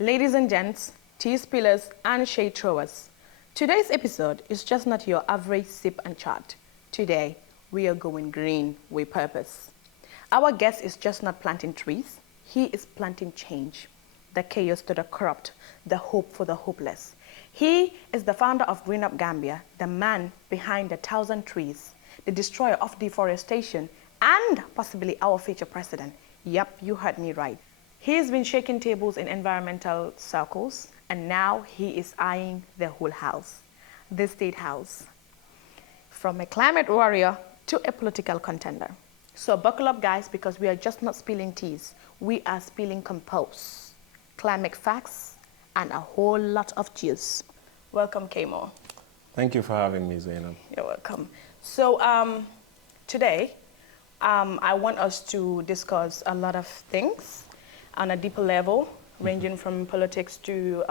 Ladies and gents, tea spillers and shade throwers, today's episode is just not your average sip and chat. Today, we are going green with purpose. Our guest is just not planting trees, he is planting change. The chaos to the corrupt, the hope for the hopeless. He is the founder of Green Up Gambia, the man behind the 1,000 trees, the destroyer of deforestation, and possibly our future president. Yep, you heard me right. He has been shaking tables in environmental circles, and now he is eyeing the whole house, the state house. From a climate warrior to a political contender. So buckle up, guys, because we are just not spilling teas. We are spilling compost, climate facts, and a whole lot of juice. Welcome, Kemo. Thank you for having me, Zainab. You're welcome. So today, I want us to discuss a lot of things on a deeper level, ranging from politics to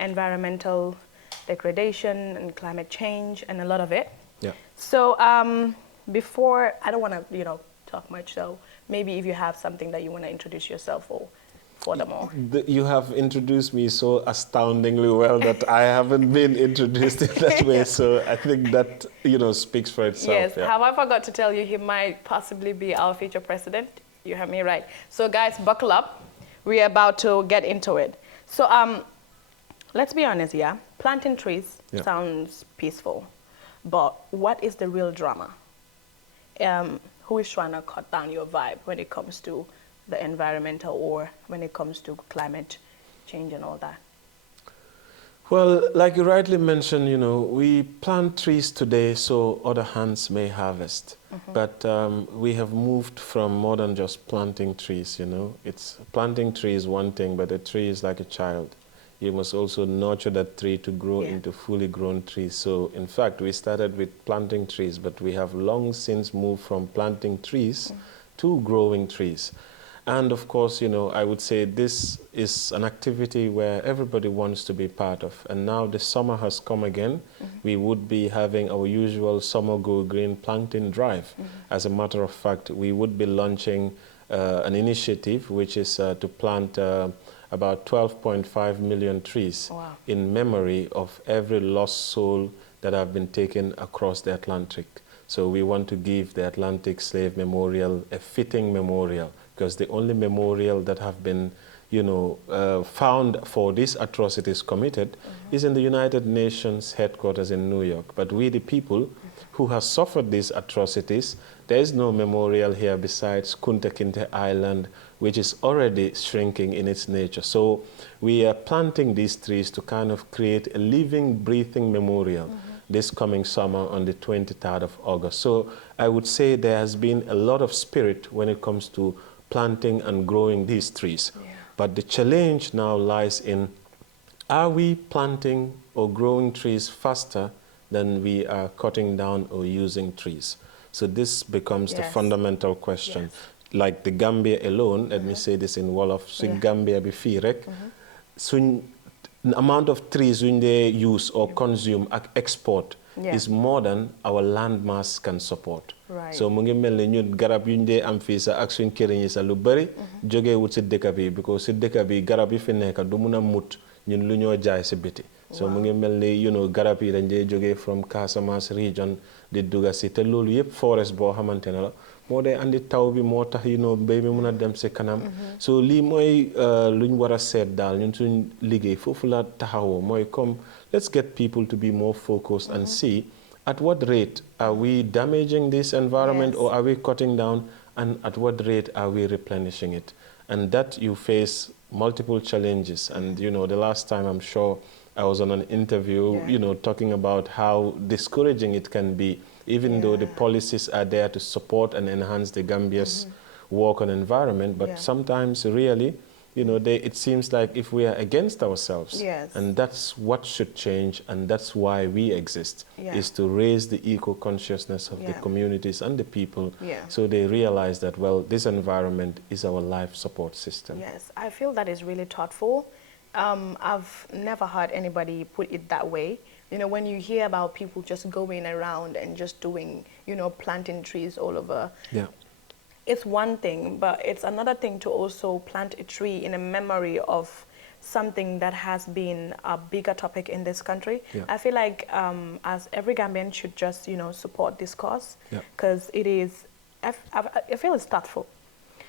environmental degradation and climate change, and a lot of it. Yeah. So before, I don't want to, talk much. So maybe if you have something that you want to introduce yourself for them all. You have introduced me so astoundingly well that I haven't been introduced in that way. So I think that, speaks for itself. Yes. Yeah. Have I forgot to tell you he might possibly be our future president? You heard me right. So guys, buckle up. We're about to get into it. So let's be honest, yeah? Planting trees sounds peaceful. But what is the real drama? Who is trying to cut down your vibe when it comes to the environmental or when it comes to climate change and all that? Well, like you rightly mentioned, we plant trees today so other hands may harvest. Mm-hmm. But we have moved from more than just planting trees, It's planting tree is one thing, but a tree is like a child. You must also nurture that tree to grow into fully grown trees. So, in fact, we started with planting trees, but we have long since moved from planting trees to growing trees. And of course, I would say this is an activity where everybody wants to be part of. And now the summer has come again. We would be having our usual Summer Go Green planting drive. As a matter of fact, we would be launching an initiative which is to plant about 12.5 million trees in memory of every lost soul that have been taken across the Atlantic. So we want to give the Atlantic Slave Memorial a fitting memorial, because the only memorial that have been, found for these atrocities committed is in the United Nations headquarters in New York. But we, the people who have suffered these atrocities, there is no memorial here besides Kunta Kinte Island, which is already shrinking in its nature. So we are planting these trees to kind of create a living, breathing memorial this coming summer on the 23rd of August. So I would say there has been a lot of spirit when it comes to planting and growing these trees. Yeah. But the challenge now lies in, are we planting or growing trees faster than we are cutting down or using trees? So this becomes the fundamental question. Like the Gambia alone, let me say this in Wolof, suñ Gambia bi fii rek, suñ amount of trees when they use or consume ak export is more than our land mass can support. Right. So mu ngi mel ni ñun garab yuñ dee am fii sa ak suñ këriñ yi sa lu bëri jógee wut si dëkk bi because si dëkk bi garab yi fi nekk du mun a mut ñun lu ñoo jaay si biti. So mu ngi mel ni garab yi dañ dee jógee from Casamance region di dugga si te loolu yëpp forest boo xamante ne la moo dee andi taw bi moo tax mbéy mi mun a dem si kanam. So lii mooy luñ war a seet daal ñun suñ liggéey foofu la taxawoo mooy comme let's get people to be more focused and see at what rate are we damaging this environment or are we cutting down, and at what rate are we replenishing it? And that you face multiple challenges. And the last time I'm sure I was on an interview, talking about how discouraging it can be, even though the policies are there to support and enhance the Gambia's work on environment. But sometimes really, it seems like if we are against ourselves, and that's what should change, and that's why we exist, is to raise the eco-consciousness of the communities and the people, so they realize that, well, this environment is our life support system. Yes, I feel that is really thoughtful. I've never heard anybody put it that way. When you hear about people just going around and just doing, planting trees all over, it's one thing, but it's another thing to also plant a tree in a memory of something that has been a bigger topic in this country. Yeah. I feel like as every Gambian should just, support this cause, Yeah. because it is, I feel it's thoughtful.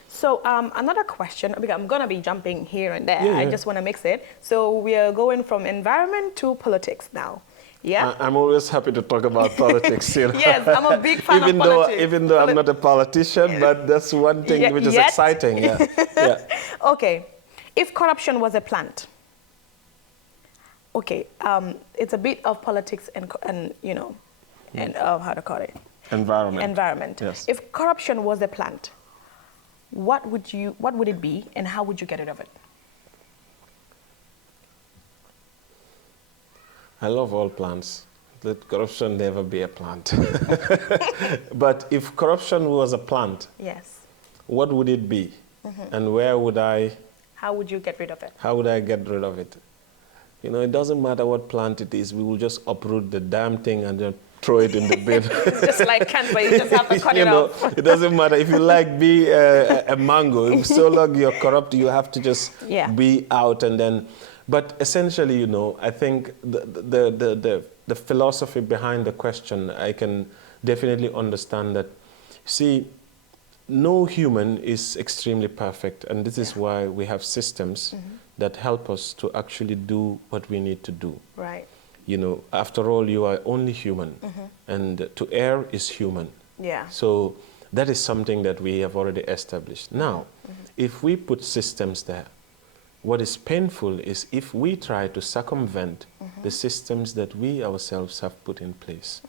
So another question, because I'm going to be jumping here and there. Yeah, I yeah. just want to mix it. So we are going from environment to politics now. Yeah? I'm always happy to talk about politics. Yes, I'm a big fan of politics. Even though I'm not a politician, but that's one thing which is exciting. Yeah. Yeah. Okay, if corruption was a plant, okay, it's a bit of politics and and how to call it? Environment. Yes. If corruption was a plant, what would it be, and how would you get rid of it? I love all plants. Let corruption never be a plant. But if corruption was a plant, Yes. what would it be? And where would I... How would you get rid of it? How would I get rid of it? It doesn't matter what plant it is. We will just uproot the damn thing and then throw it in the bin. It's just like cancer, you just have to cut it off. It doesn't matter. If you like be a mango, so long you're corrupt, you have to just be out and then... But essentially, I think the philosophy behind the question, I can definitely understand that. See, no human is extremely perfect, and this is why we have systems that help us to actually do what we need to do. Right. After all, you are only human, and to err is human. Yeah. So that is something that we have already established. Now, if we put systems there, what is painful is if we try to circumvent the systems that we ourselves have put in place.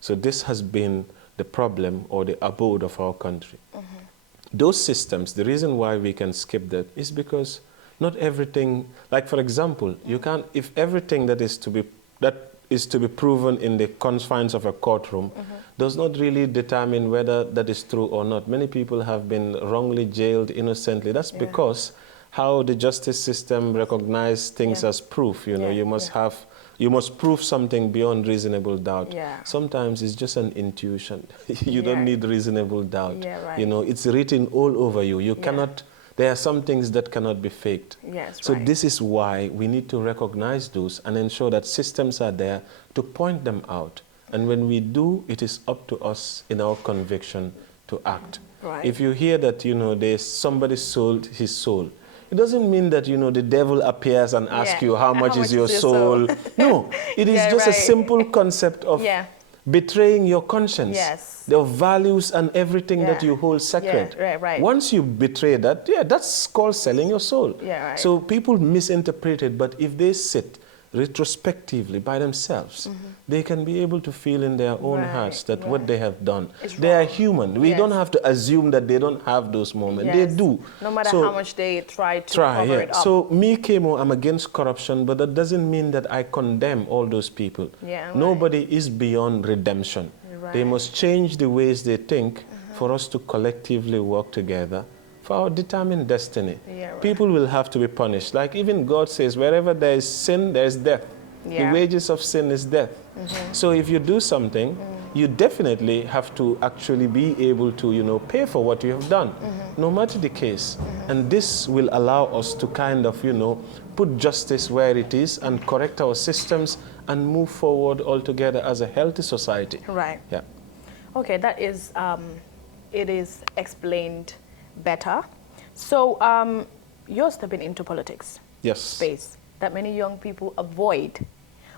So this has been the problem or the abode of our country. Those systems, the reason why we can skip that is because not everything, like for example, you can't, if everything that is to be proven in the confines of a courtroom does not really determine whether that is true or not. Many people have been wrongly jailed innocently. That's because how the justice system recognizes things as proof. You must prove something beyond reasonable doubt. Sometimes it's just an intuition. You don't need reasonable doubt. It's written all over you. You cannot. There are some things that cannot be faked. So this is why we need to recognize those and ensure that systems are there to point them out. And when we do, it is up to us in our conviction to act. If you hear that somebody sold his soul, it doesn't mean that, the devil appears and asks you, how much is your soul? No, it is just a simple concept of betraying your conscience, the values and everything that you hold sacred. Once you betray that, that's called selling your soul. So people misinterpret it, but if they sit retrospectively by themselves, they can be able to feel in their own hearts that what they have done. They are human. We don't have to assume that they don't have those moments. They do. No matter how much they try to cover it up. So me, Kemo, I'm against corruption, but that doesn't mean that I condemn all those people. Nobody is beyond redemption. They must change the ways they think for us to collectively work together for our determined destiny. People will have to be punished. Like even God says, wherever there is sin, there is death. The wages of sin is death. So if you do something, you definitely have to actually be able to, pay for what you have done, no matter the case. And this will allow us to kind of, put justice where it is and correct our systems and move forward altogether as a healthy society. Yeah. Okay, that is, it is explained better. So you're stepping into politics space that many young people avoid.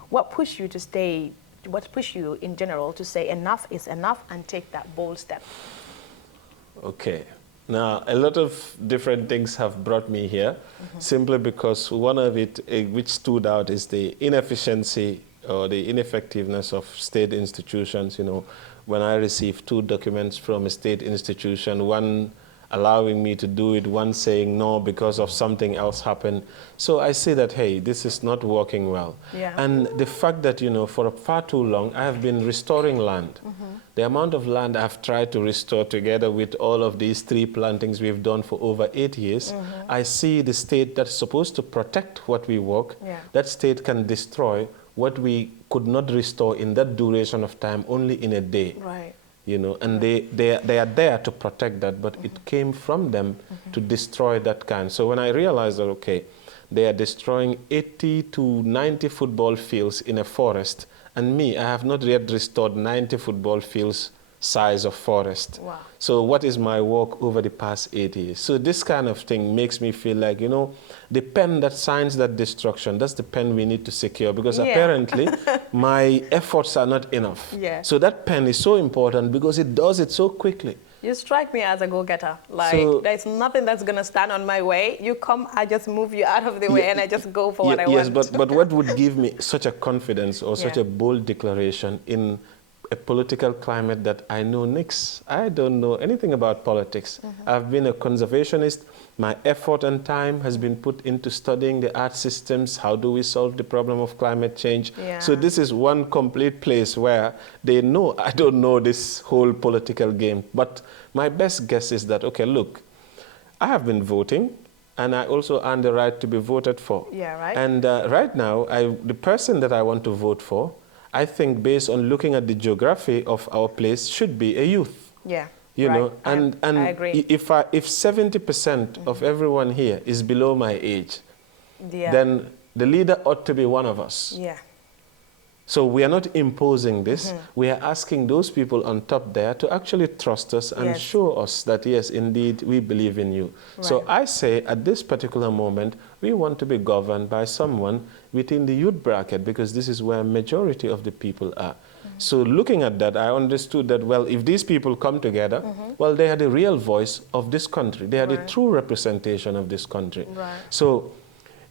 What pushed you to stay, what pushed you in general to say enough is enough and take that bold step? Okay. Now, a lot of different things have brought me here, simply because one of it, which stood out, is the inefficiency or the ineffectiveness of state institutions. When I received 2 documents from a state institution, one allowing me to do it, one saying no because of something else happened. So I say that, hey, this is not working well. And the fact that, for far too long, I have been restoring land. The amount of land I've tried to restore together with all of these tree plantings we've done for over 8 years, I see the state that's supposed to protect what we work, that state can destroy what we could not restore in that duration of time, only in a day. And they are there to protect that, but it came from them to destroy that kind. So when I realized that, okay, they are destroying 80 to 90 football fields in a forest. And me, I have not yet restored 90 football fields size of forest. Wow. So what is my work over the past 8 years? So this kind of thing makes me feel like, you know, the pen that signs that destruction, that's the pen we need to secure, because apparently my efforts are not enough. Yeah. So that pen is so important because it does it so quickly. You strike me as a go-getter. Like, So, there's nothing that's going to stand on my way. You come, I just move you out of the way, and I just go for what I want. Yes, but what would give me such a confidence or such a bold declaration in a political climate that I know nix? I don't know anything about politics. I've been a conservationist. My effort and time has been put into studying the art systems. How do we solve the problem of climate change? So this is one complete place where they know I don't know this whole political game. But my best guess is that, okay, look, I have been voting, and I also earn the right to be voted for. And right now, the person that I want to vote for, I think based on looking at the geography of our place, should be a youth. You know, and I agree. if 70% of everyone here is below my age, then the leader ought to be one of us. So we are not imposing this. We are asking those people on top there to actually trust us and show us that, yes, indeed, we believe in you. So I say at this particular moment, we want to be governed by someone within the youth bracket, because this is where majority of the people are. So looking at that, I understood that, well, if these people come together, well, they are the real voice of this country. They are the true representation of this country. So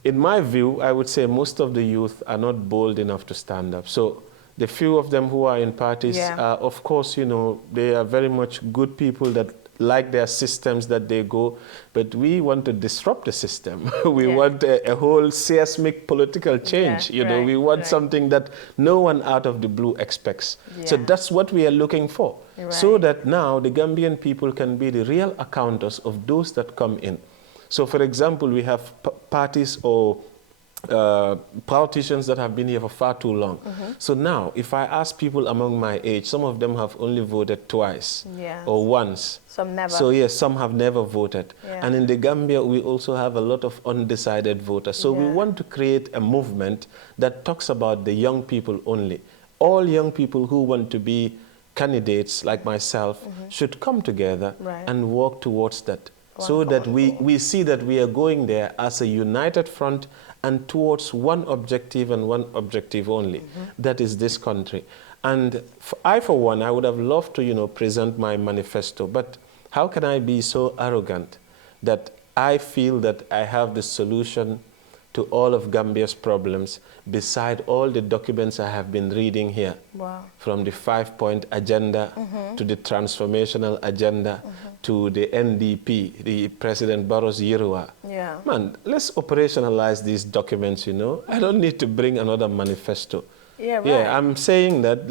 in my view, I would say most of the youth are not bold enough to stand up. So the few of them who are in parties, of course, you know, they are very much good people that like their systems that they go, but we want to disrupt the system. We want a whole seismic political change. You know, we want something that no one out of the blue expects. So that's what we are looking for, so that now the Gambian people can be the real accountants of those that come in. So, for example, we have parties or politicians that have been here for far too long. So now, if I ask people among my age, some of them have only voted twice or once. Some never. So yes, some have never voted. And in the Gambia, we also have a lot of undecided voters. So we want to create a movement that talks about the young people only. All young people who want to be candidates like myself should come together and work towards that. So that we see that we are going there as a united front and towards one objective and one objective only. That is this country. And I, for one, I would have loved to, you know, present my manifesto. But how can I be so arrogant that I feel that I have the solution to all of Gambia's problems, beside all the documents I have been reading here, from the 5-point agenda to the transformational agenda to the NDP, the President Barrow's Yerua. Man, let's operationalize these documents, you know. I don't need to bring another manifesto. I'm saying that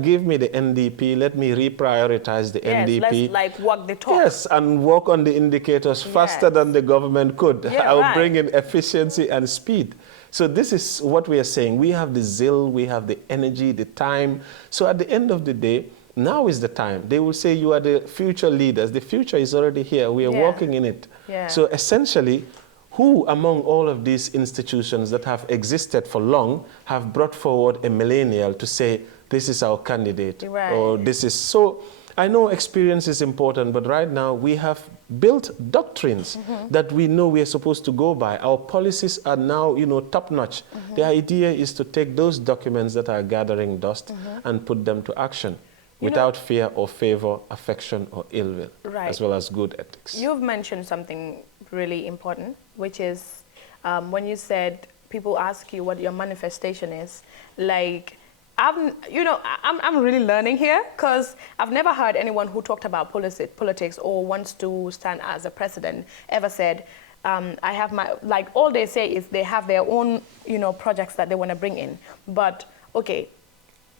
give me the NDP, let me reprioritize the NDP. Let's like walk the talk. Yes, and work on the indicators faster than the government could. I'll bring in efficiency and speed. So this is what we are saying. We have the zeal, we have the energy, the time. So at the end of the day, now is the time. They will say you are the future leaders. The future is already here. We are working in it. So essentially, who among all of these institutions that have existed for long have brought forward a millennial to say, this is our candidate, or this is... So I know experience is important, but right now we have built doctrines that we know we are supposed to go by. Our policies are now, you know, top-notch. The idea is to take those documents that are gathering dust and put them to action without fear or favor, affection or ill will, as well as good ethics. You've mentioned something really important, which is when you said people ask you what your manifestation is, like, I'm really learning here, because I've never heard anyone who talked about politics or wants to stand as a president ever said, I have my, like, all they say is they have their own, you know, projects that they want to bring in. But, okay,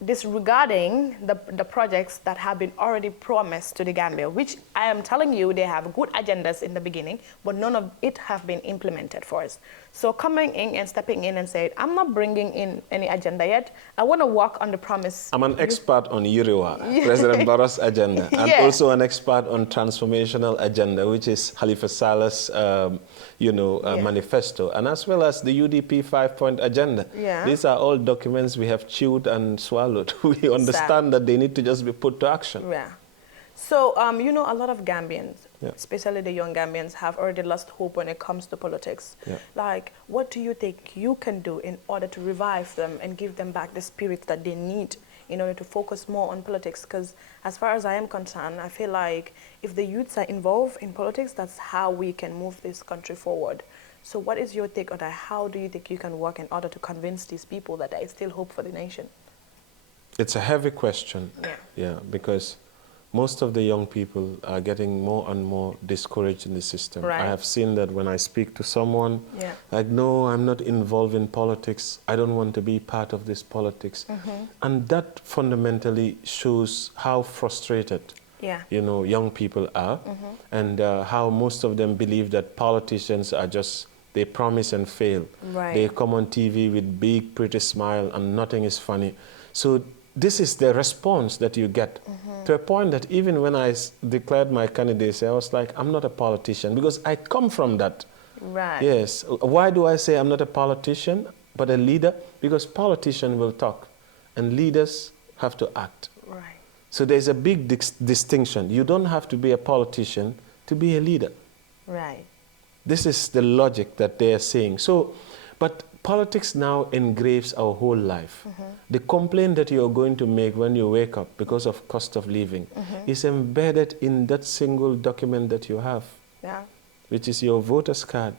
disregarding the projects that have been already promised to the Gambia, which I am telling you they have good agendas in the beginning, but none of it have been implemented for us. So coming in and stepping in and saying, I'm not bringing in any agenda yet. I want to work on the promise. I'm an expert on Uriwa, President Barrow's agenda, and also an expert on transformational agenda, which is Halifa Saleh's, manifesto, and as well as the UDP 5-point agenda. These are all documents we have chewed and swallowed. We understand that they need to just be put to action. So, a lot of Gambians, especially the young Gambians, have already lost hope when it comes to politics. Like, what do you think you can do in order to revive them and give them back the spirit that they need in order to focus more on politics? Because as far as I am concerned, I feel like if the youths are involved in politics, that's how we can move this country forward. So what is your take on that? How do you think you can work in order to convince these people that there is still hope for the nation? It's a heavy question, because most of the young people are getting more and more discouraged in the system. I have seen that when I speak to someone, like, no, I'm not involved in politics. I don't want to be part of this politics. And that fundamentally shows how frustrated young people are, and how most of them believe that politicians are just, they promise and fail. They come on TV with big, pretty smile and nothing is funny. So this is the response that you get, to a point that even when I declared my candidacy, I was like, I'm not a politician, because I come from that. Yes. Why do I say I'm not a politician, but a leader? Because politicians will talk, and leaders have to act. So there's a big distinction. You don't have to be a politician to be a leader. This is the logic that they are saying. So, but politics now engraves our whole life. The complaint that you're going to make when you wake up because of cost of living is embedded in that single document that you have, which is your voter's card.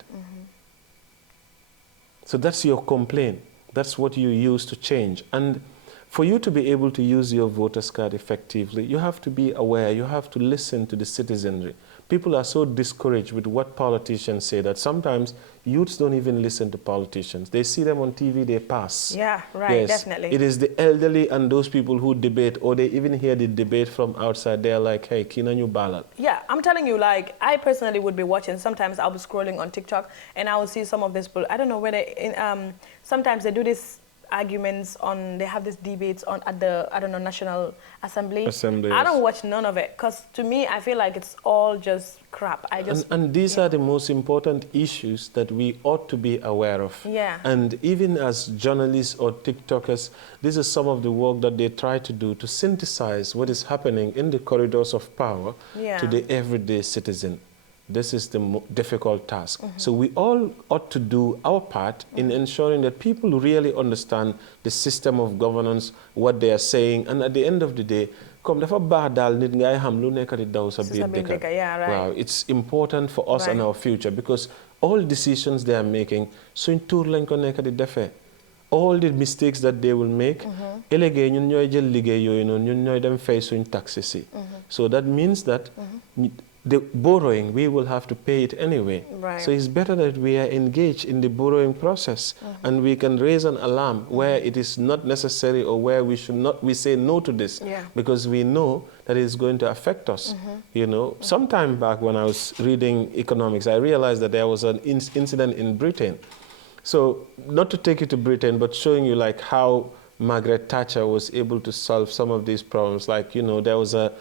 So that's your complaint. That's what you use to change. And for you to be able to use your voter's card effectively, you have to be aware, you have to listen to the citizenry. People are so discouraged with what politicians say that sometimes youths don't even listen to politicians. They see them on TV, they pass. Definitely. It is the elderly and those people who debate, or they even hear the debate from outside. They're like, hey, kina nyu balal. I'm telling you, like, I personally would be watching. Sometimes I'll be scrolling on TikTok and I will see some of this, I don't know whether, sometimes they do this arguments on, they have these debates on at the, I don't know, National Assembly. I don't watch none of it, because to me, I feel like it's all just crap. And these are the most important issues that we ought to be aware of. And even as journalists or TikTokers, this is some of the work that they try to do to synthesize what is happening in the corridors of power to the everyday citizen. This is the difficult task. So we all ought to do our part in ensuring that people really understand the system of governance, what they are saying, and at the end of the day, it's important for us and our future, because all decisions they are making, all the mistakes that they will make, so that means that the borrowing, we will have to pay it anyway. So it's better that we are engaged in the borrowing process, and we can raise an alarm where it is not necessary, or where we should not, we say no to this, because we know that it's going to affect us. Some time back when I was reading economics, I realized that there was an incident in Britain. So not to take you to Britain, but showing you like how Margaret Thatcher was able to solve some of these problems. Like, there was a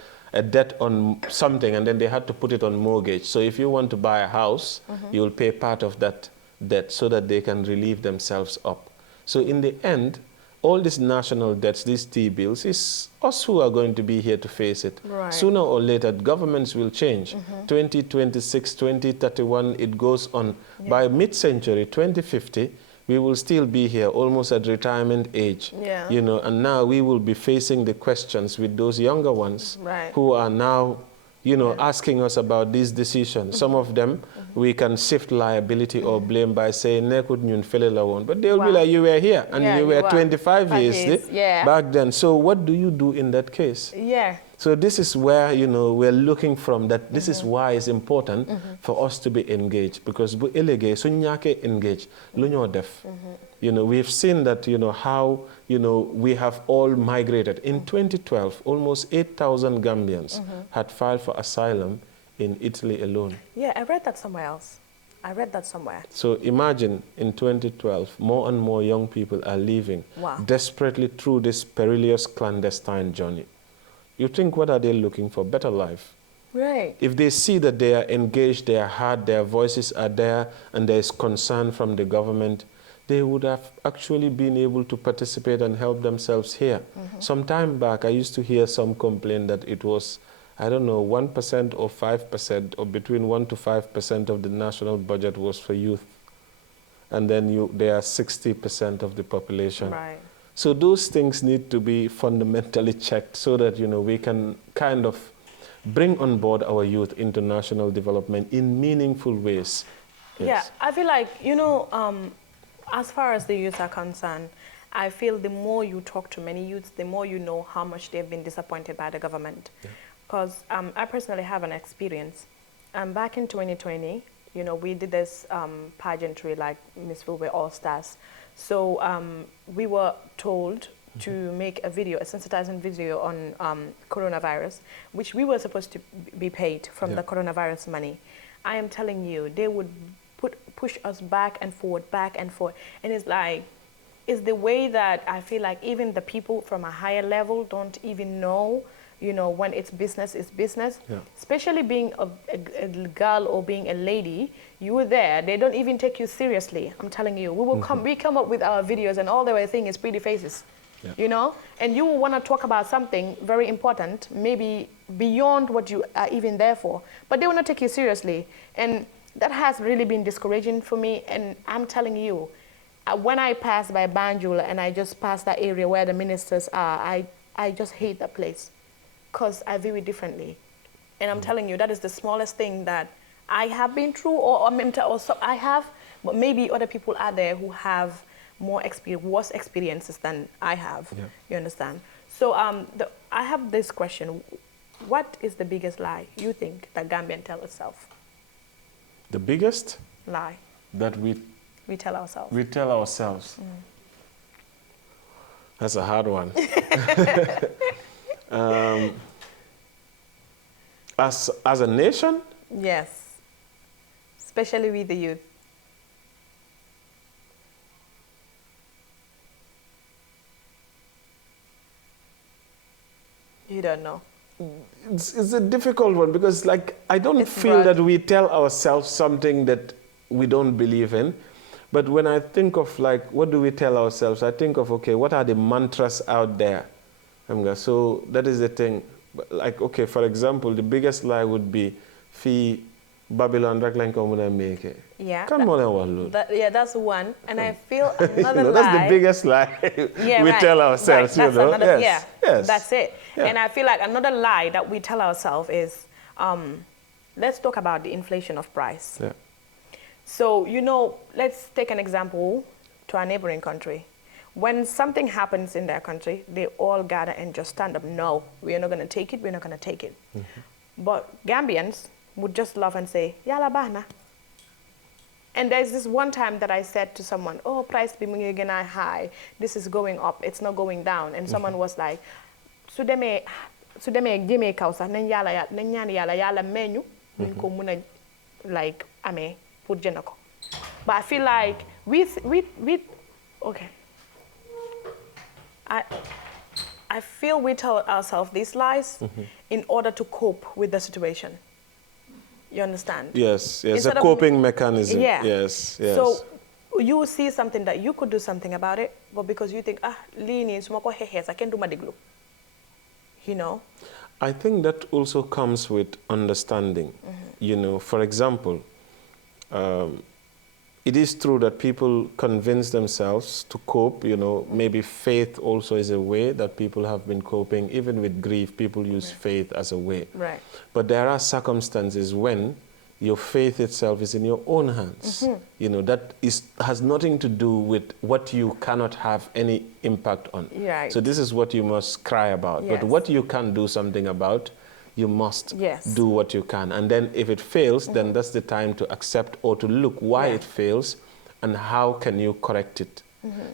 debt on something, and then they had to put it on mortgage. So if you want to buy a house, you'll pay part of that debt so that they can relieve themselves up. So in the end, all these national debts, these T-bills, is us who are going to be here to face it. Sooner or later, governments will change. 2026, 2031, it goes on. By mid-century, 2050, we will still be here almost at retirement age, and now we will be facing the questions with those younger ones who are now, asking us about these decisions. Some of them, we can shift liability or blame by saying, but they'll be like, you were here, and you were 25 years back then. So what do you do in that case? So this is where, you know, we're looking from that. This is why it's important for us to be engaged, because bu elegé suñ ñaké engaged lu ñoo def. You know, we've seen that, you know, how, you know, we have all migrated. In 2012, almost 8,000 Gambians had filed for asylum in Italy alone. Yeah, I read that somewhere else. I read that somewhere. So imagine in 2012, more and more young people are leaving desperately through this perilous clandestine journey. You think, what are they looking for? Better life. Right. If they see that they are engaged, they are heard, their voices are there, and there is concern from the government, they would have actually been able to participate and help themselves here. Some time back, I used to hear some complain that it was, I don't know, 1% or 5%, or between 1 to 5% of the national budget was for youth. And then they are 60% of the population. Right. So those things need to be fundamentally checked so that, you know, we can kind of bring on board our youth into national development in meaningful ways. Yes. Yeah, I feel like, you know, as far as the youth are concerned, I feel the more you talk to many youths, the more you know how much they've been disappointed by the government. Because I personally have an experience. Back in 2020, you know, we did this pageantry like Miss Fulbe All Stars. So we were told to make a video, a sensitizing video on coronavirus, which we were supposed to be paid from the coronavirus money. I am telling you, they would push us back and forth, and it's like, it's the way that I feel like even the people from a higher level don't even know, you know, when it's business, it's business. Especially being a girl or being a lady, you were there, they don't even take you seriously. I'm telling you, we come up with our videos and all they were saying is pretty faces, you know? And you want to talk about something very important, maybe beyond what you are even there for, but they will not take you seriously. And that has really been discouraging for me. And I'm telling you, when I pass by Banjul and I just pass that area where the ministers are, I just hate that place because I view it differently. And I'm telling you, that is the smallest thing that I have been through or I have, but maybe other people are there who have more worse experiences than I have, you understand? So I have this question. What is the biggest lie you think that Gambian tell itself? The biggest lie that we tell ourselves. We tell ourselves. That's a hard one. As a nation? Yes, especially with the youth. You don't know. It's a difficult one because, like, I don't feel that we tell ourselves something that we don't believe in. But when I think of, like, what do we tell ourselves? I think of, okay, what are the mantras out there? So that is the thing. Like, okay, for example, the biggest lie would be, "Fi Babylon rek lañ ko mëna make." Yeah. Come on, yeah, that's one. And I feel another lie. That's the biggest lie we tell ourselves, you know. Yes. That's it. Yeah. And I feel like another lie that we tell ourselves is, let's talk about the inflation of price. Yeah. So, you know, let's take an example to our neighboring country. When something happens in their country, they all gather and just stand up. No, we are not going to take it. We're not going to take it. But Gambians would just laugh and say, "Yala bahna." And there's this one time that I said to someone, "Oh, price be gonna high. This is going up. It's not going down." And someone was like, "Sudeme jeme kausa nen yala menu ko muna like ame put jenako." But I feel like we okay. I feel we tell ourselves these lies in order to cope with the situation. You understand? Yes, yes, a coping mechanism. Yeah. Yes, yes. So you see something that you could do something about it, but because you think, lean smoko hehes, I can do madiglu. You know? I think that also comes with understanding. You know, for example, it is true that people convince themselves to cope, you know, maybe faith also is a way that people have been coping. Even with grief, people use faith as a way. Right. But there are circumstances when your faith itself is in your own hands. You know, that has nothing to do with what you cannot have any impact on. Right. So this is what you must cry about. Yes. But what you can do something about, you must do what you can. And then if it fails, then that's the time to accept or to look why it fails and how can you correct it.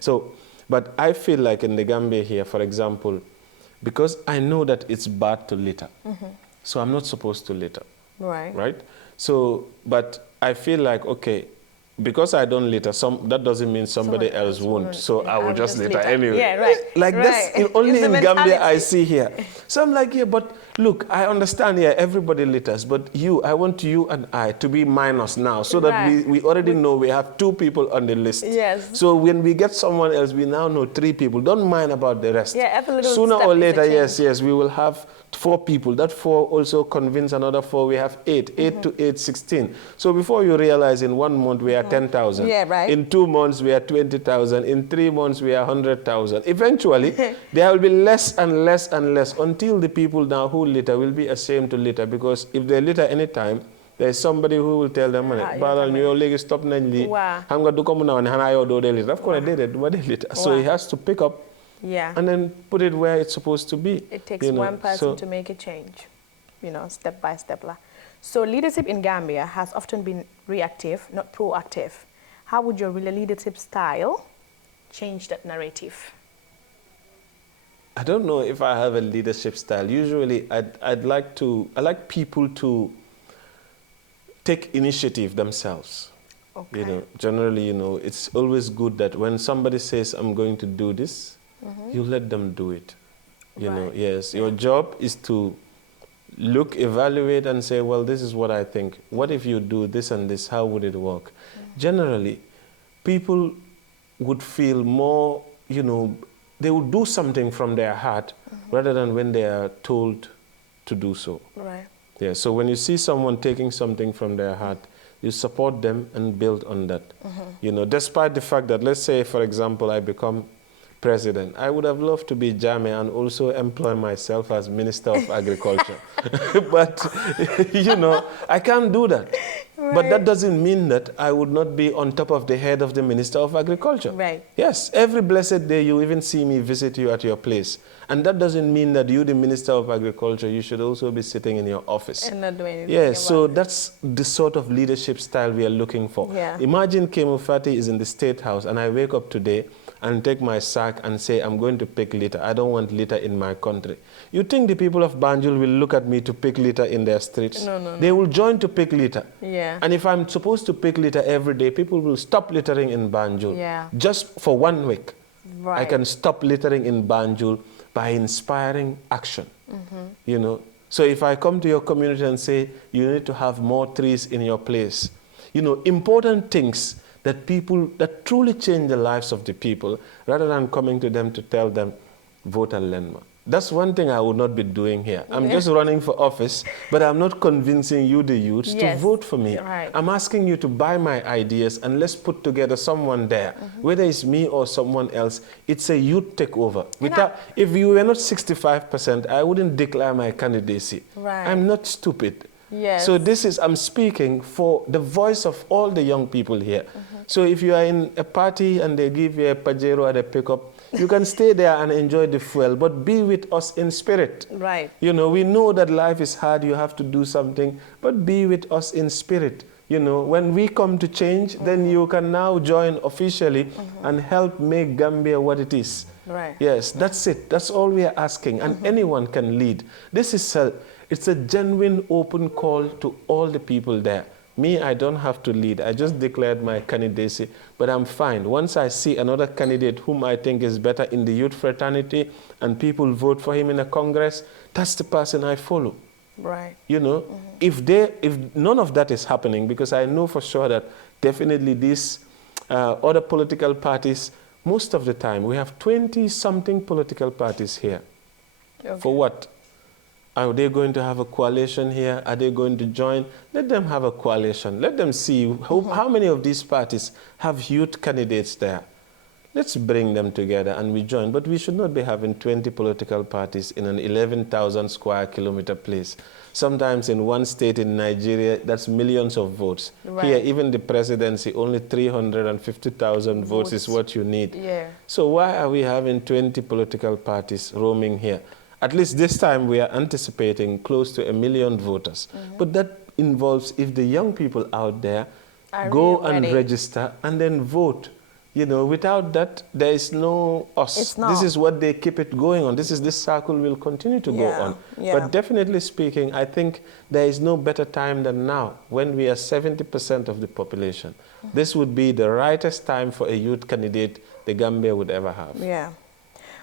So, but I feel like in the Gambia here, for example, because I know that it's bad to litter, so I'm not supposed to litter. Right? So, but I feel like, okay, because I don't litter, that doesn't mean somebody else won't. So I will just litter anyway. Yeah, right. Like that's only in Gambia I see here. So I'm like, yeah, but look, I understand, yeah, everybody litters, but I want you and I to be minus now so that we already know we have 2 people on the list. Yes. So when we get someone else, we now know 3 people. Don't mind about the rest. Yeah, every little Sooner step or is a later, change. yes, we will have 4 people. That 4 also convince another 4. We have 8. 8 to 8, 16. So before you realize, in 1 month we are 10,000. Yeah, right. In 2 months we are 20,000. In 3 months we are 100,000. Eventually, there will be less and less and less until the people now who litter will be ashamed to litter, because if they litter any time, there is somebody who will tell them, stop So he has to pick up and then put it where it's supposed to be. It takes one person to make a change, step by step. So leadership in Gambia has often been reactive, not proactive. How would your leadership style change that narrative? I don't know if I have a leadership style. Usually, I like people to take initiative themselves. Okay. Generally, it's always good that when somebody says, I'm going to do this, you let them do it. Yes, your job is to look, evaluate, and say, well, this is what I think. What if you do this and this? How would it work? Generally, people would feel more, they would do something from their heart rather than when they are told to do so. Right. Yeah, so when you see someone taking something from their heart, you support them and build on that. Despite the fact that, let's say, for example, I become president, I would have loved to be Jame and also employ myself as Minister of Agriculture. But, I can't do that. Right. But that doesn't mean that I would not be on top of the head of the Minister of Agriculture. Right. Yes, every blessed day you even see me visit you at your place. And that doesn't mean that you, the Minister of Agriculture, you should also be sitting in your office. And not doing anything. Yes, so that's the sort of leadership style we are looking for. Yeah. Imagine Kemo Fatty is in the State House and I wake up today and take my sack and say, I'm going to pick litter. I don't want litter in my country. You think the people of Banjul will look at me to pick litter in their streets? No. They will join to pick litter. Yeah. And if I'm supposed to pick litter every day, people will stop littering in Banjul. Yeah. Just for 1 week. Right. I can stop littering in Banjul by inspiring action. So if I come to your community and say, you need to have more trees in your place, important things that truly change the lives of the people, rather than coming to them to tell them, vote and Lenma. That's one thing I would not be doing here. I'm just running for office, but I'm not convincing you, the youths, to vote for me. Right. I'm asking you to buy my ideas and let's put together someone there. Whether it's me or someone else, it's a youth takeover. If you were not 65%, I wouldn't declare my candidacy. Right. I'm not stupid. Yes. So I'm speaking for the voice of all the young people here. So if you are in a party and they give you a Pajero at a pickup, you can stay there and enjoy the fuel, but be with us in spirit. Right. We know that life is hard, you have to do something, but be with us in spirit. When we come to change, then you can now join officially and help make Gambia what it is. Right. Yes, that's it. That's all we are asking, and anyone can lead. It's a genuine open call to all the people there. Me, I don't have to lead. I just declared my candidacy, but I'm fine. Once I see another candidate whom I think is better in the youth fraternity and people vote for him in a Congress, that's the person I follow. Right. If none of that is happening, because I know for sure that definitely these other political parties, most of the time, we have 20-something political parties here. Okay. For what? Are they going to have a coalition here? Are they going to join? Let them have a coalition. Let them see how many of these parties have youth candidates there. let's bring them together and we join. But we should not be having 20 political parties in an 11,000 square kilometer place. Sometimes in one state in Nigeria, that's millions of votes. Right. Here, even the presidency, only 350,000 votes is what you need. Yeah. So why are we having 20 political parties roaming here? At least this time we are anticipating close to 1 million voters. But that involves if the young people out there go and register and then vote. You know, without that, there is no us. It's not. This is what they keep it going on. This circle will continue to go on. Yeah. But definitely speaking, I think there is no better time than now, when we are 70% of the population. This would be the rightest time for a youth candidate the Gambia would ever have. Yeah.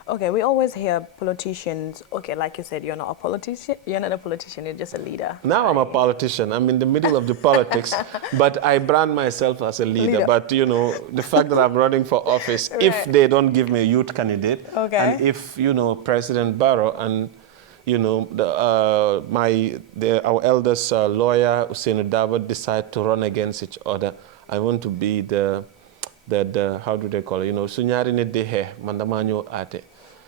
Okay, we always hear politicians, okay, like you said, you're not a politician, you're just a leader. Now I'm a politician. I'm in the middle of the politics, but I brand myself as a leader. But, you know, the fact that I'm running for office, if they don't give me a youth candidate, and if, you know, President Barrow and, you know, our eldest lawyer, Hussein Dawud, decide to run against each other, I want to be the how do they call it? You know, sunyari ne dehe mandamanyo ate.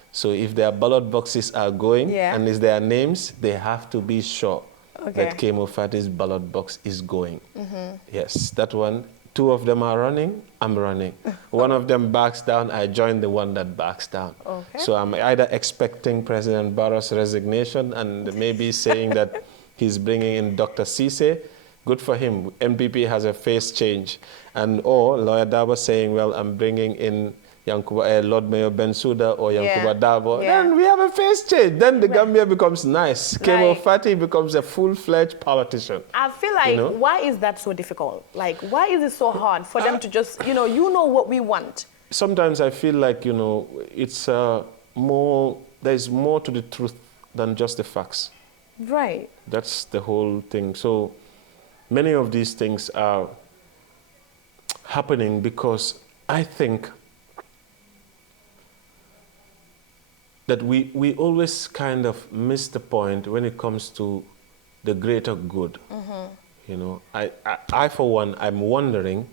So if their ballot boxes are going and is their names, they have to be sure that Kemo Fatty's ballot box is going. Yes, that one. 2 of them are running, I'm running. One of them backs down, I join the one that backs down. So I'm either expecting President Barrow's resignation and maybe saying that he's bringing in Dr. Cisse. Good for him. MPP has a face change. Or Lawyer Dabo saying, well, I'm bringing in Lord Mayor Bensouda or Yankuba Dabo. Then we have a face change. Then the Gambia becomes nice. Kemo Fatty becomes a full-fledged politician. I feel like, why is that so difficult? Like, why is it so hard for them to just, you know what we want? Sometimes I feel like, you know, it's there's more to the truth than just the facts. Right. That's the whole thing. So many of these things are happening because I think that we always kind of miss the point when it comes to the greater good. You know, I for one, I'm wondering,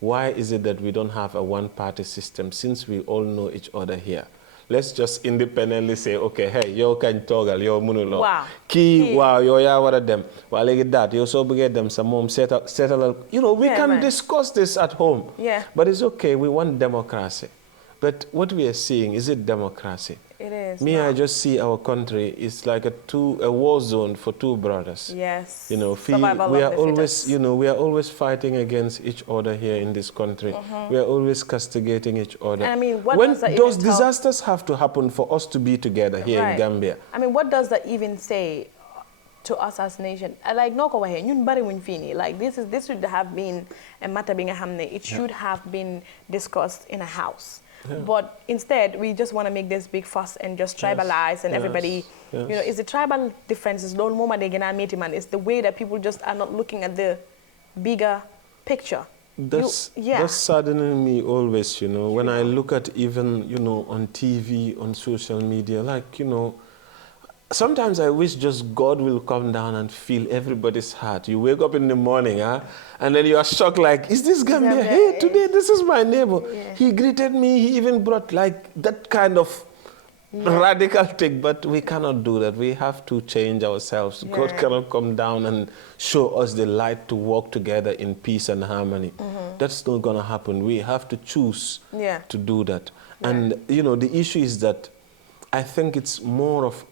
why is it that we don't have a one-party system since we all know each other here? Let's just independently say, okay, hey, yo can toggle, yo munulo. Wow. Key, wow, yo ya wara dem. Well, like that, you so get them some mom settle. You know, we can discuss this at home. Yeah. But it's okay, we want democracy. But what we are seeing, is it democracy? It is. I just see our country is like a war zone for 2 brothers. Yes. You know, we are always, you know, we are always fighting against each other here in this country. We are always castigating each other. And I mean, what when does that those even disasters have to happen for us to be together here in Gambia. I mean, what does that even say to us as nation? Like, no go ahead, like this should have been a matter being a hamne. It should have been discussed in a house. But instead, we just want to make this big fuss and just tribalize and everybody, you know, it's the tribal differences. It's the way that people just are not looking at the bigger picture. That's saddening me always, you know, when I look at even, you know, on TV, on social media, like, you know, sometimes I wish just God will come down and feel everybody's heart. You wake up in the morning, and then you are shocked, like, is this Gambia? Hey, today, this is my neighbor. He greeted me. He even brought, like, that kind of radical thing. But we cannot do that. We have to change ourselves. God cannot come down and show us the light to walk together in peace and harmony. That's not going to happen. We have to choose to do that. And, you know, the issue is that I think it's more of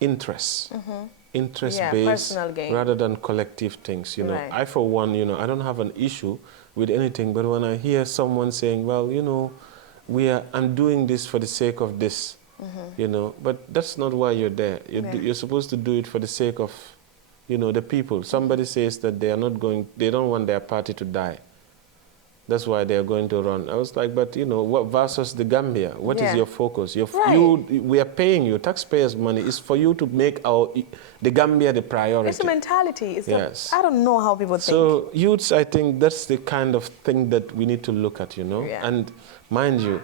interest-based rather than collective things. You know, I for one, you know, I don't have an issue with anything, but when I hear someone saying, well, you know, I'm doing this for the sake of this, you know, but that's not why you're there. You're supposed to do it for the sake of, you know, the people. Somebody says that they don't want their party to die. That's why they're going to run. I was like, but, you know, what versus the Gambia? What is your focus? We are paying you. Taxpayers' money is for you to make the Gambia the priority. It's a mentality. I don't know how people think. So youths, I think that's the kind of thing that we need to look at, you know. And mind you,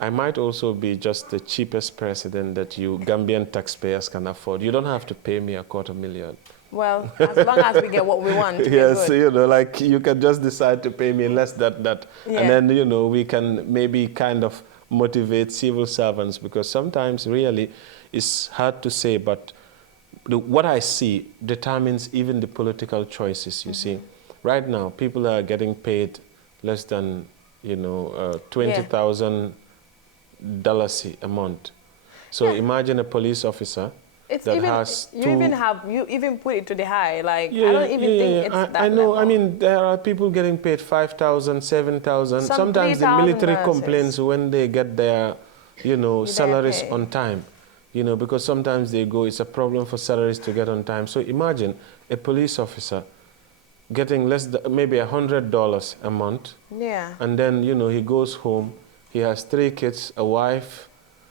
I might also be just the cheapest president that you Gambian taxpayers can afford. You don't have to pay me $250,000. Well, as long as we get what we want, we're Yes, good. you know, like you can just decide to pay me less than that. Yeah. And then, you know, we can maybe kind of motivate civil servants, because sometimes really it's hard to say, but what I see determines even the political choices, you see. Right now, people are getting paid less than, you know, $20,000 a month. So imagine a police officer It's that even, has you even put it to the high. Like, yeah, I don't even think it's that I know. level. I mean, there are people getting paid 5,000, 7,000. Some Sometimes the 3,000 military nurses. complains when they get their, you know, Their salaries pay. on time. You know, because sometimes they go, it's a problem for salaries to get on time. So imagine a police officer getting less than maybe $100 a month. Yeah. And then, you know, he goes home, he has 3 kids, a wife.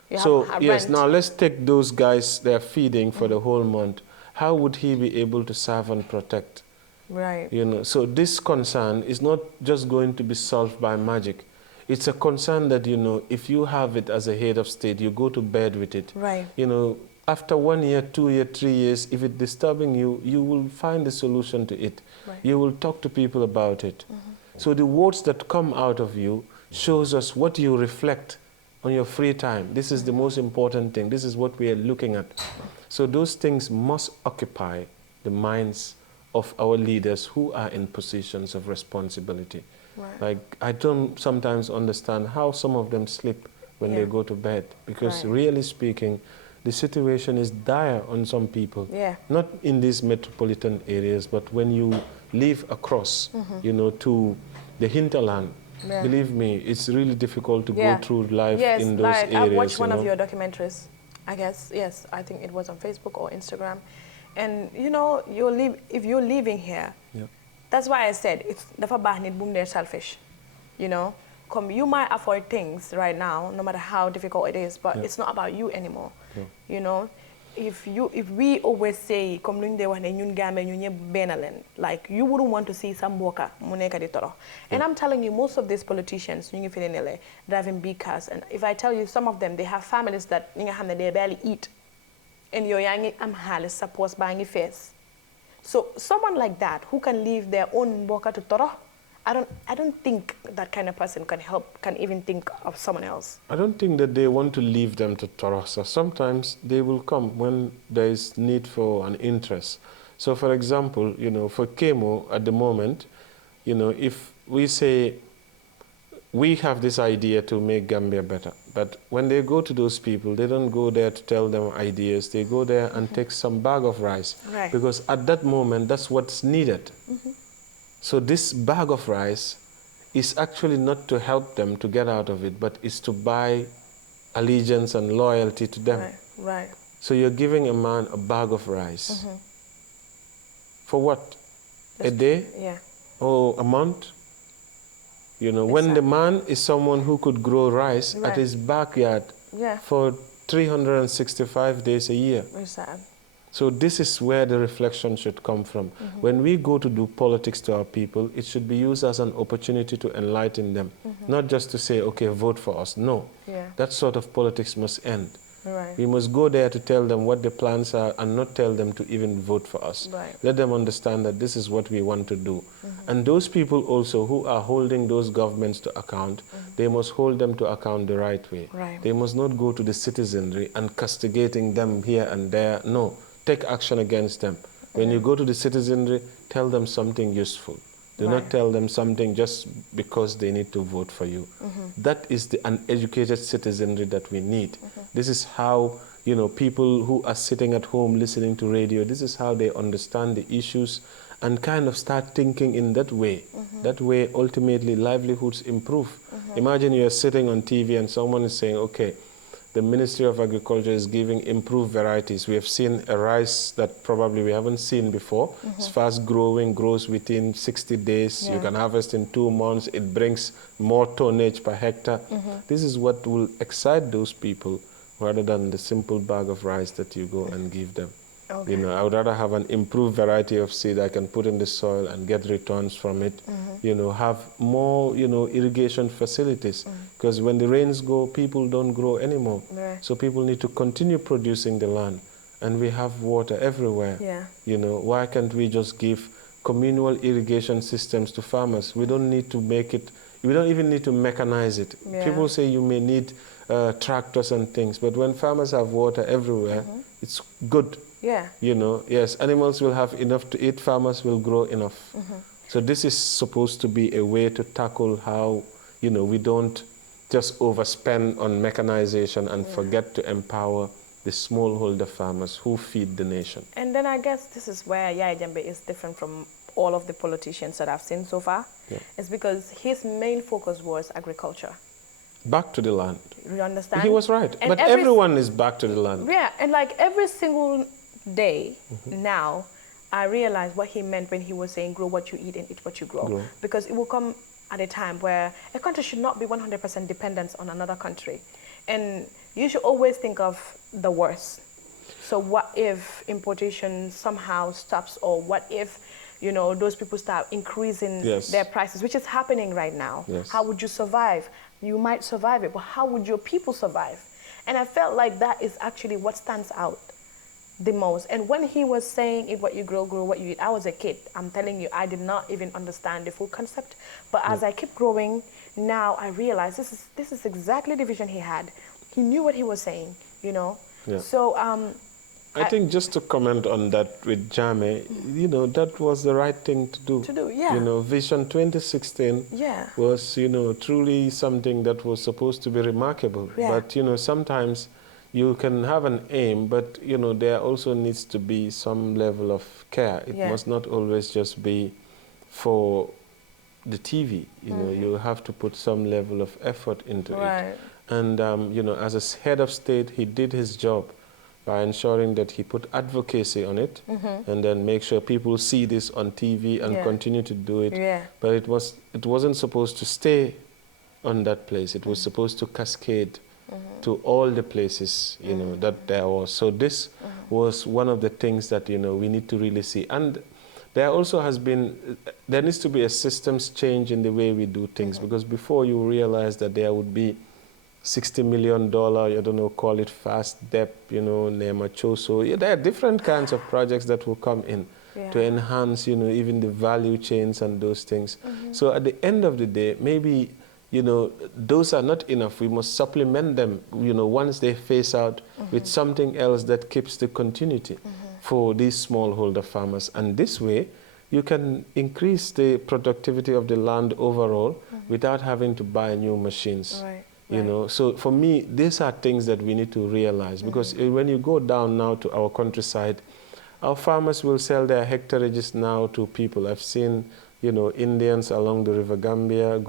You So, have yes, rent. now let's take those guys, they're feeding for the whole month. How would he be able to serve and protect? Right. You know, so this concern is not just going to be solved by magic. It's a concern that, you know, if you have it as a head of state, you go to bed with it. Right. You know, after 1 year, 2 years, 3 years, if it's disturbing you, you will find a solution to it. Right. You will talk to people about it. So the words that come out of you shows us what you reflect on your free time. This is the most important thing. This is what we are looking at. So those things must occupy the minds of our leaders who are in positions of responsibility. Right. Like, I don't sometimes understand how some of them sleep when they go to bed, because Right. really speaking, the situation is dire on some people. Yeah. Not in these metropolitan areas, but when you live across, you know, to the hinterland, Yeah. believe me, it's really difficult to Yeah. go through life Yes, in those like areas. I've watched one you of know? your documentaries, I guess. Yes, I think it was on Facebook or Instagram. And you know, if you're living here, Yep. that's why I said it's never bad need boom they're selfish. You know? You might afford things right now, no matter how difficult it is, but Yep. it's not about you anymore. No. You know? If we always say comme luñ dé wax né ñun Gambia ñu ñëpp benn leen, like you wouldn't want to see some mbokka mu nekk di toro. And I'm telling you, most of these politicians ñu ngi fi ne driving big cars, and if I tell you, some of them they have families that ñi nga xam ne they barely eat, and yow yaa ngi am xaalis sa poos baa ngi fees. So someone like that who can leave their own mbokka to toro, I don't think that kind of person can even think of someone else. I don't think that they want to leave them to Tarasa. Sometimes they will come when there is need for an interest. So for example, you know, for Kemo at the moment, you know, if we say we have this idea to make Gambia better, but when they go to those people, they don't go there to tell them ideas. They go there and take some bag of rice. Right. Because at that moment, that's what's needed. So this bag of rice is actually not to help them to get out of it, but is to buy allegiance and loyalty to them. Right, right. So you're giving a man a bag of rice. For what? A day? Yeah. Or a month? You know, when the man is someone who could grow rice at Right. his backyard Yeah. for 365 days a year. Very sad. So this is where the reflection should come from. When we go to do politics to our people, it should be used as an opportunity to enlighten them, not just to say, okay, vote for us. No, Yeah. that sort of politics must end. Right. We must go there to tell them what the plans are and not tell them to even vote for us. Right. Let them understand that this is what we want to do. And those people also who are holding those governments to account, they must hold them to account the right way. Right. They must not go to the citizenry and castigating them here and there. No, take action against them. When you go to the citizenry, tell them something useful. Do not tell them something just because they need to vote for you. That is the uneducated citizenry that we need. This is how, you know, people who are sitting at home listening to radio, this is how they understand the issues and kind of start thinking in that way. That way, ultimately, livelihoods improve. Imagine you're sitting on TV and someone is saying, okay, the Ministry of Agriculture is giving improved varieties. We have seen a rice that probably we haven't seen before. It's fast growing, grows within 60 days. You can harvest in 2 months. It brings more tonnage per hectare. This is what will excite those people rather than the simple bag of rice that you go and give them. Okay. You know, I would rather have an improved variety of seed I can put in the soil and get returns from it. You know, have more, you know, irrigation facilities. Because when the rains go, people don't grow anymore. Right. So people need to continue producing the land. and we have water everywhere. Yeah. You know, why can't we just give communal irrigation systems to farmers? We don't need to make it, we don't even need to mechanize it. Yeah. People say you may need tractors and things, but when farmers have water everywhere, it's good. Yeah. You know, yes, animals will have enough to eat, farmers will grow enough. So this is supposed to be a way to tackle how, you know, we don't just overspend on mechanization and forget to empower the smallholder farmers who feed the nation. And then I guess this is where Yaya Jammeh is different from all of the politicians that I've seen so far. Yeah. It's because his main focus was agriculture. Back to the land. You understand? He was right. And but everyone is back to the land. Yeah, and like every single day now, I realize what he meant when he was saying grow what you eat and eat what you grow. Because it will come at a time where a country should not be 100% dependent on another country. And you should always think of the worst. So what if importation somehow stops, or what if, you know, those people start increasing their prices, which is happening right now? How would you survive? You might survive it, but how would your people survive? And I felt like that is actually what stands out the most. And when he was saying eat what you grow, grow what you eat, I was a kid. I'm telling you, I did not even understand the full concept. But as I keep growing, now I realize this is exactly the vision he had. He knew what he was saying, you know. So I think just to comment on that with Jammeh, you know, that was the right thing to do. You know, Vision 2016 was, you know, truly something that was supposed to be remarkable. But, you know, sometimes you can have an aim, but, you know, there also needs to be some level of care. It must not always just be for the TV. You know, you have to put some level of effort into it. And, you know, as a head of state, he did his job by ensuring that he put advocacy on it and then make sure people see this on TV and continue to do it. But it wasn't supposed to stay on that place. It was supposed to cascade to all the places, you know, that there was. So this was one of the things that, you know, we need to really see. And there also has been, there needs to be a systems change in the way we do things, because before you realize that there would be $60 million, I don't know, call it fast depth, you know, Nema Choso. Yeah, there are different kinds of projects that will come in to enhance, you know, even the value chains and those things. So at the end of the day, maybe, you know, those are not enough. We must supplement them, you know, once they phase out with something else that keeps the continuity for these smallholder farmers. And this way, you can increase the productivity of the land overall without having to buy new machines. You know, so for me, these are things that we need to realize, because when you go down now to our countryside, our farmers will sell their hectareages now to people. I've seen, you know, Indians along the River Gambia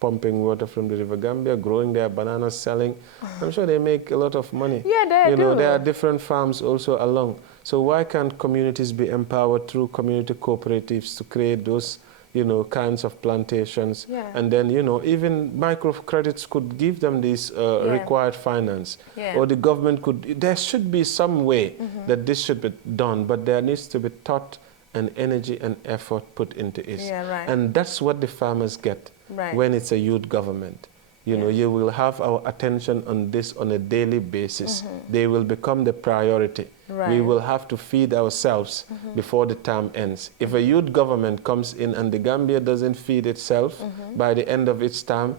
pumping water from the River Gambia, growing their bananas, selling. I'm sure they make a lot of money. Yeah, they do. There are different farms also along. So why can't communities be empowered through community cooperatives to create those, you know, kinds of plantations? And then, you know, even microcredits could give them this required finance. Or the government could, there should be some way that this should be done, but there needs to be thought and energy and effort put into it. And that's what the farmers get when it's a youth government. You know, you will have our attention on this on a daily basis. They will become the priority. We will have to feed ourselves before the term ends. If a youth government comes in and the Gambia doesn't feed itself by the end of its term,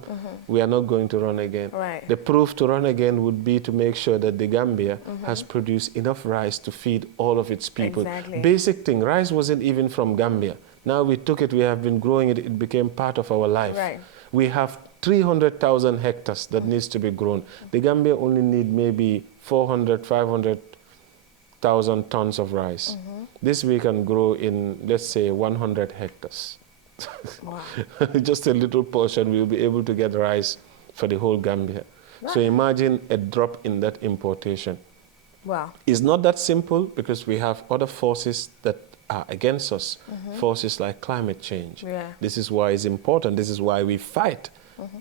we are not going to run again. The proof to run again would be to make sure that the Gambia has produced enough rice to feed all of its people. Basic thing, rice wasn't even from Gambia. Now we took it, we have been growing it, it became part of our life. We have 300,000 hectares that needs to be grown. The Gambia only need maybe 400, 500,000 tons of rice. This we can grow in, let's say, 100 hectares. Just a little portion, we'll be able to get rice for the whole Gambia. So imagine a drop in that importation. It's not that simple, because we have other forces that are against us, forces like climate change. This is why it's important. This is why we fight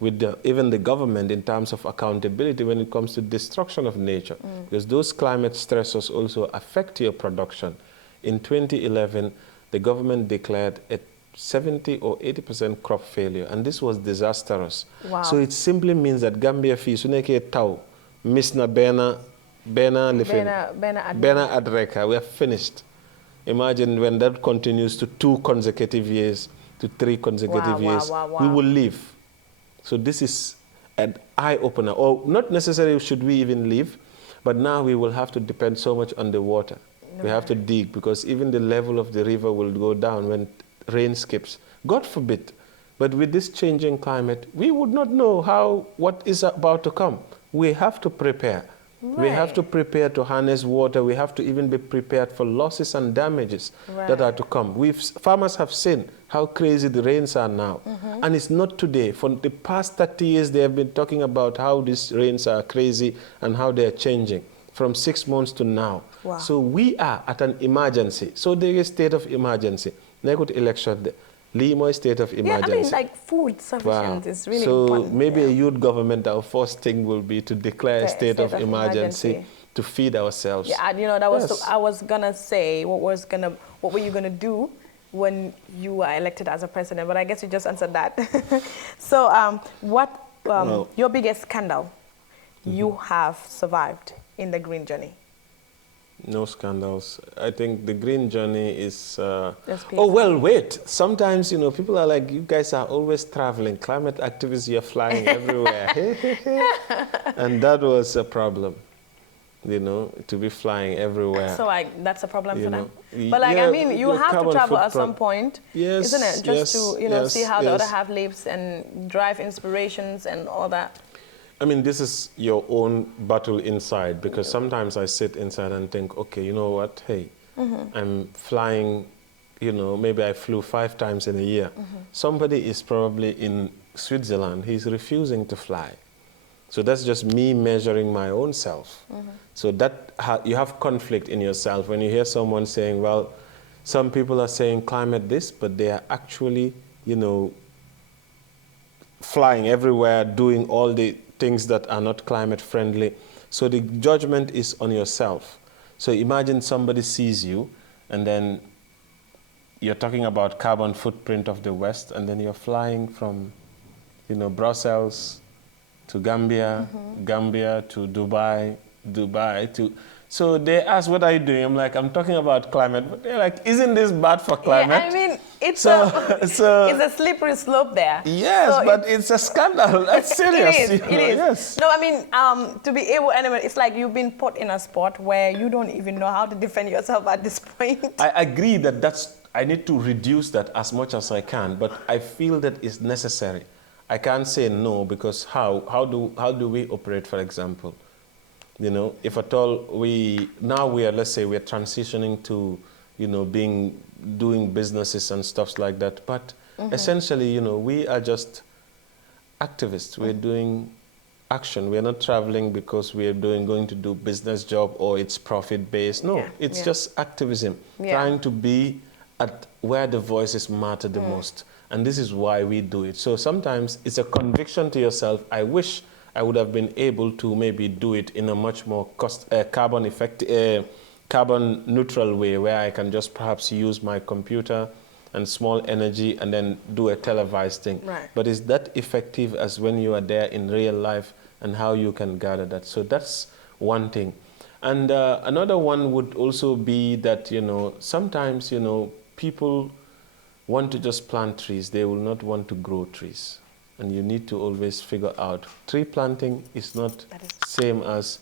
with even the government in terms of accountability when it comes to destruction of nature, because those climate stressors also affect your production. In 2011, the government declared a 70 or 80% crop failure, and this was disastrous. So it simply means that Gambia fi suneke taw misna bena Bena Bena Adreka, we are finished. Imagine when that continues to 2 consecutive years, to 3 consecutive years, we will leave. So this is an eye-opener. Or not necessarily should we even leave, but now we will have to depend so much on the water. We have to dig, because even the level of the river will go down when rain skips. God forbid. But with this changing climate, we would not know what is about to come. We have to prepare. Right. We have to prepare to harness water. We have to even be prepared for losses and damages that are to come. Farmers have seen how crazy the rains are now. And it's not today. For the past 30 years, they have been talking about how these rains are crazy and how they are changing from 6 months to now. Wow. So we are at an emergency. So there is state of emergency. Next election, Limo state of emergency. Yeah, I mean, like food sufficient is really so important. So maybe a youth government, our first thing will be to declare a state of emergency to feed ourselves. Yeah, you know, that was I was gonna say what were you gonna do when you are elected as a president? But I guess you just answered that. So, your biggest scandal you have survived in the green journey? No scandals. I think the green journey is... oh, well, wait. Sometimes, you know, people are like, you guys are always traveling. Climate activists, you're flying everywhere. And that was a problem, you know, to be flying everywhere. So that's a problem for them? But like, I mean, you have to travel at some point, isn't it? Just to, you know, see how the other half lives and drive inspirations and all that. I mean, this is your own battle inside, because sometimes I sit inside and think, okay, you know what, hey, I'm flying, you know, maybe I flew 5 times in a year. Somebody is probably in Switzerland, he's refusing to fly. So that's just me measuring my own self. So that you have conflict in yourself when you hear someone saying, well, some people are saying climate this, but they are actually, you know, flying everywhere, doing all the things that are not climate friendly. So the judgment is on yourself. So imagine somebody sees you and then you're talking about carbon footprint of the West, and then you're flying from, you know, Brussels to Gambia, Gambia to Dubai, Dubai to... So they ask, what are you doing? I'm like, I'm talking about climate. But they're like, isn't this bad for climate? Yeah, I mean, it's a slippery slope there. Yes, so but it's a scandal. That's serious. It is. Yes. No, I mean, to be able, anyway, it's like you've been put in a spot where you don't even know how to defend yourself at this point. I agree that I need to reduce that as much as I can, but I feel that it's necessary. I can't say no, because how do we operate, for example? You know, if at all let's say we're transitioning to, you know, doing businesses and stuff like that. But essentially, you know, we are just activists. We're doing action. We're not traveling because we're going to do business job or it's profit based. No, it's just activism, trying to be at where the voices matter the most. And this is why we do it. So sometimes it's a conviction to yourself. I wish I would have been able to maybe do it in a much more carbon neutral way, where I can just perhaps use my computer and small energy and then do a televised thing. Right. But is that effective as when you are there in real life, and how you can gather that? So that's one thing. And another one would also be that, you know, sometimes, you know, people want to just plant trees. They will not want to grow trees. And you need to always figure out, tree planting is not same as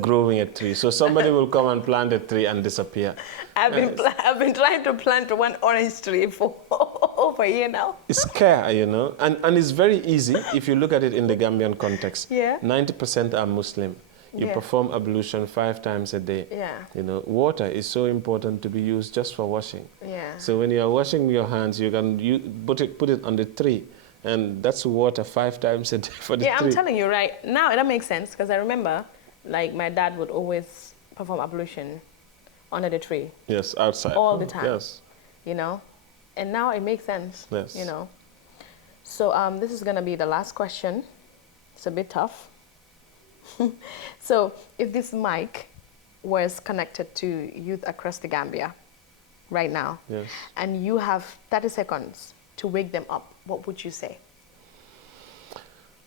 growing a tree. So somebody will come and plant a tree and disappear. I've been trying to plant one orange tree for over a year now. It's care, you know, and it's very easy if you look at it in the Gambian context. 90% are Muslim. You perform ablution 5 times a day. You know, water is so important to be used just for washing. So when you are washing your hands, you can put it on the tree. And that's water 5 times a day for the tree. Yeah, I'm telling you, right now that makes sense, because I remember, like, my dad would always perform ablution under the tree. Yes, outside. All the time. Yes. You know, and now it makes sense. Yes. You know. So this is gonna be the last question. It's a bit tough. So if this mic was connected to youth across the Gambia right now, and you have 30 seconds to wake them up, what would you say?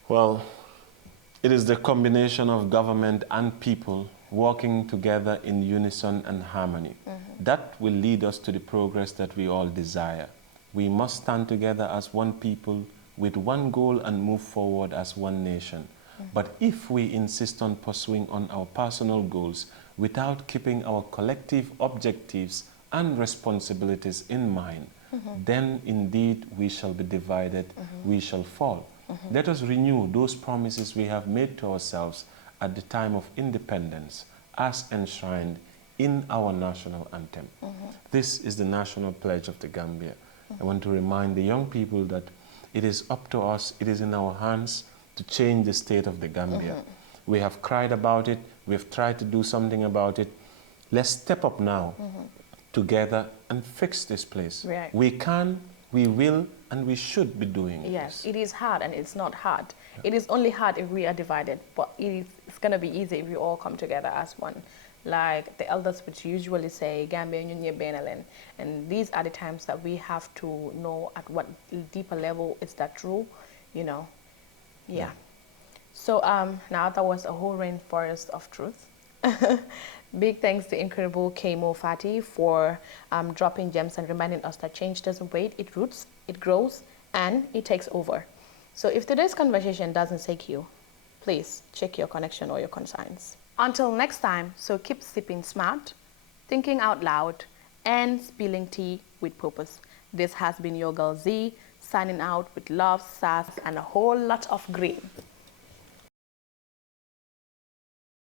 Well, it is the combination of government and people working together in unison and harmony. That will lead us to the progress that we all desire. We must stand together as one people with one goal and move forward as one nation. But if we insist on pursuing on our personal goals without keeping our collective objectives and responsibilities in mind, then indeed we shall be divided, we shall fall. Let us renew those promises we have made to ourselves at the time of independence as enshrined in our national anthem. This is the national pledge of the Gambia. I want to remind the young people that it is up to us, it is in our hands to change the state of the Gambia. We have cried about it, we've tried to do something about it. Let's step up now together and fix this place. Right. We can, we will, and we should be doing Yes, this. it is hard and it's not hard. It is only hard if we are divided, but it's going to be easy if we all come together as one. Like the elders would usually say, Gambia Nyunye Benalen. And these are the times that we have to know at what deeper level is that true, you know. Yeah. So now that was a whole rainforest of truth. Big thanks to incredible Kemo Fatty for dropping gems and reminding us that change doesn't wait, it roots, it grows, and it takes over. So if today's conversation doesn't shake you, please check your connection or your conscience. Until next time, so keep sipping smart, thinking out loud, and spilling tea with purpose. This has been your girl Z, signing out with love, sass, and a whole lot of green.